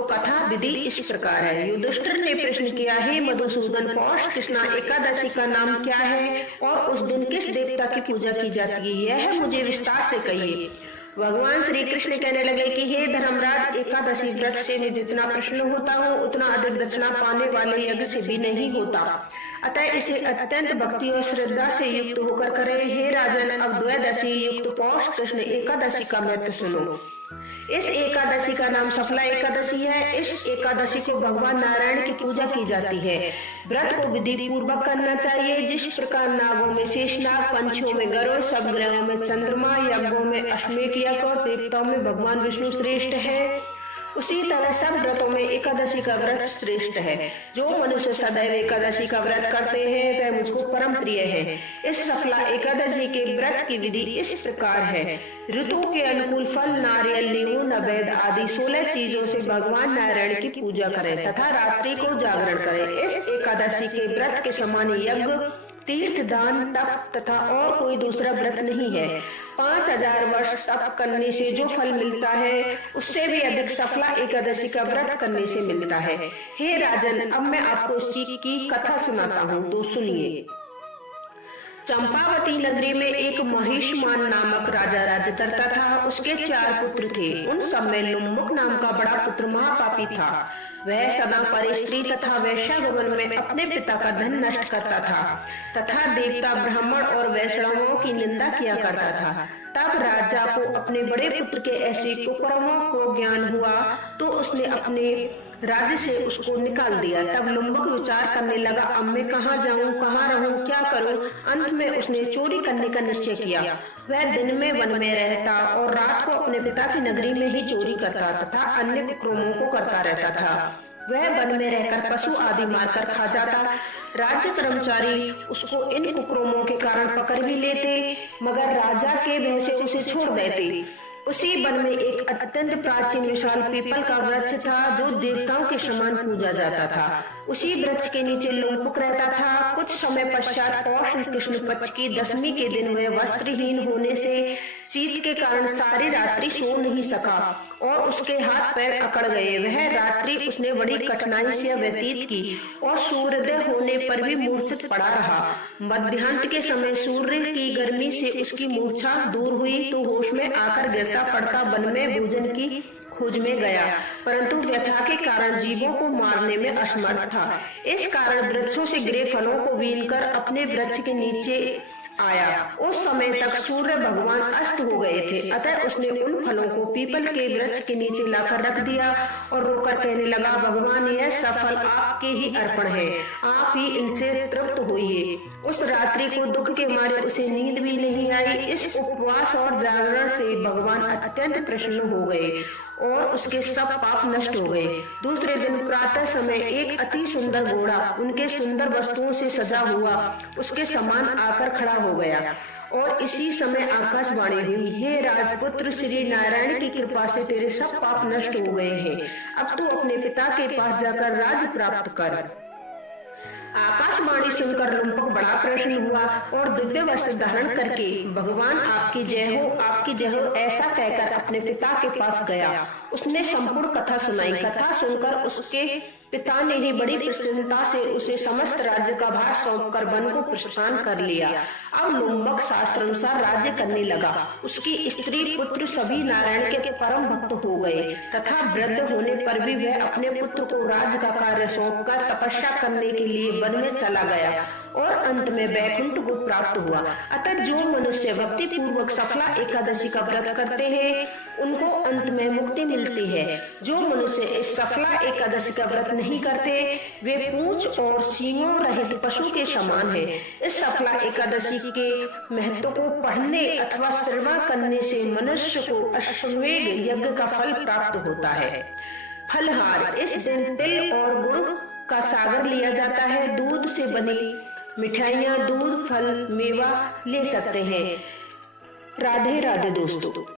तो कथा विधि इस प्रकार है। युधिष्ठिर ने प्रश्न किया, हे मधुसूदन, पौष कृष्णा एकादशी का नाम क्या है और उस दिन किस देवता की पूजा की जाती है, यह मुझे विस्तार से कहिए। भगवान श्री कृष्ण कहने लगे कि हे धर्मराज, एकादशी व्रत से मैं जितना प्रसन्न होता हूँ उतना अधिक दक्षिणा पाने वाले यज्ञ से भी नहीं होता, अतः इसे अत्यंत भक्ति और श्रद्धा से युक्त होकर करें। हे राजन, अब द्वादशी युक्त पौष कृष्ण एकादशी का महत्व सुनो। इस एकादशी का नाम सफला एकादशी है। इस एकादशी को भगवान नारायण की पूजा की जाती है। व्रत को विधि पूर्वक करना चाहिए। जिस प्रकार नागों में शेषनाग, पंछियों में गरुड़, सब ग्रहों में चंद्रमा, यज्ञों में अश्वमेध यज्ञ और देवताओं में भगवान विष्णु श्रेष्ठ है, उसी तरह सब व्रतों में एकादशी का व्रत श्रेष्ठ है। जो मनुष्य सदैव एकादशी का व्रत करते हैं वह मुझको परम प्रिय है। इस सफला एकादशी के व्रत की विधि इस प्रकार है। ऋतु के अनुकूल फल, नारियल, नींबू, नवेद आदि 16 चीजों से भगवान नारायण की पूजा करें तथा रात्रि को जागरण करें। इस एकादशी के व्रत के समान यज्ञ, तीर्थ, दान, तप तथा और कोई दूसरा व्रत नहीं है। 5000 वर्ष तप करने से जो फल मिलता है उससे भी अधिक सफला एकादशी का व्रत करने से मिलता है। हे राजन, अब मैं आपको इसी की कथा सुनाता हूँ, तो सुनिए। चंपावती नगरी में एक महिष्मान नामक राजा राज्य करता था। उसके 4 पुत्र थे। उन सब में लुम्बक नाम का बड़ा पुत्र महापापी था। वह सदा परस्त्री तथा वैश्यागमन में अपने पिता का धन नष्ट करता था तथा देवता, ब्राह्मण और वैष्णवों की निंदा किया करता था। तब राजा को अपने बड़े पुत्र के ऐसे कुकर्मों को ज्ञान हुआ तो उसने अपने राज्य से उसको निकाल दिया। तब लुम्बक विचार करने लगा, अब मैं कहाँ जाऊँ, कहाँ रहूँ, क्या करूँ। अंत में उसने चोरी करने का निश्चय किया। वह दिन में वन में रहता और रात को अपने पिता की नगरी में ही चोरी करता तथा अन्य कुकर्मों को करता रहता था। वह वन में रहकर पशु आदि मारकर खा जाता। राज्य कर्मचारी उसको इन कुकर्मों के कारण पकड़ भी लेते, मगर राजा के भय से उसे छोड़ देते। उसी वन में एक अत्यंत प्राचीन विशाल पीपल का वृक्ष था जो देवताओं के समान पूजा जाता था। उसी वृक्ष के नीचे लुम्बक रहता था। कुछ समय पश्चात पौष कृष्ण पक्ष की 10वीं के दिन वह वस्त्रहीन होने से शीत के कारण सारी रात्रि सो नहीं सका और उसके हाथ पैर अकड़ गए। वह रात्रि उसने बड़ी कठिनाई से व्यतीत की और सूर्योदय होने पर भी मूर्छित पड़ा रहा। मध्याह्न के समय सूर्य की गर्मी से उसकी मूर्छा दूर हुई तो होश में आकर गिरता पड़ता वन में भोजन की खोज में गया, परंतु व्यथा के कारण जीवों को मारने में असमर्थ था। इस कारण वृक्षों से गिरे फलों को बीनकर अपने वृक्ष के नीचे आया। उस समय तक सूर्य भगवान अस्त हो गए थे, अतः उसने उन फलों को पीपल के वृक्ष के नीचे लाकर रख दिया और रोकर कहने लगा, भगवान, यह सब फल आपके ही अर्पण है, आप ही इनसे तृप्त होइए। उस रात्रि को दुख के मारे उसे नींद भी नहीं आई। इस उपवास और जागरण से भगवान अत्यंत प्रसन्न हो गए और उसके सब पाप नष्ट हो गए। दूसरे दिन प्रातः समय एक अति सुंदर घोड़ा उनके सुंदर वस्तुओं से सजा हुआ उसके समान आकर खड़ा हो गया और इसी समय आकाशवाणी हुई, हे राजपुत्र, श्री नारायण की कृपा से तेरे सब पाप नष्ट हो गए हैं। अब तू अपने पिता के पास जाकर राज्य प्राप्त कर। आकाशवाणी सुनकर लुम्बक बड़ा प्रसन्न हुआ और दिव्य वस्त्र धारण करके भगवान आपकी जय हो, आपकी जय हो ऐसा कहकर अपने पिता के पास गया। उसने संपूर्ण कथा सुनाई। कथा सुनकर उसके पिता ने ही बड़ी प्रसन्नता से उसे समस्त राज्य का भार सौंपकर वन को प्रस्थान कर लिया। अब लुम्बक शास्त्र अनुसार राज्य करने लगा। उसकी स्त्री पुत्र सभी नारायण के परम भक्त हो गए तथा वृद्ध होने पर भी वह अपने पुत्र को राज्य का कार्य सौंपकर तपस्या करने के लिए वन में चला गया और अंत में वैकुंठ को प्राप्त हुआ। अतः जो मनुष्य भक्ति पूर्वक सफला एकादशी का व्रत करते हैं उनको अंत में मुक्ति मिलती है। जो मनुष्य इस सफला एकादशी का व्रत नहीं करते वे पूंछ और सींगों रहित पशु के समान है। इस सफला एकादशी के महत्व को पढ़ने अथवा श्रवण करने से मनुष्य को अश्वमेध यज्ञ का फल प्राप्त होता है। फलहार, इस दिन तिल और गुड़ का सागर लिया जाता है। दूध से बनी मिठाइयाँ, दूध, फल, मेवा ले सकते हैं। राधे राधे दोस्तों।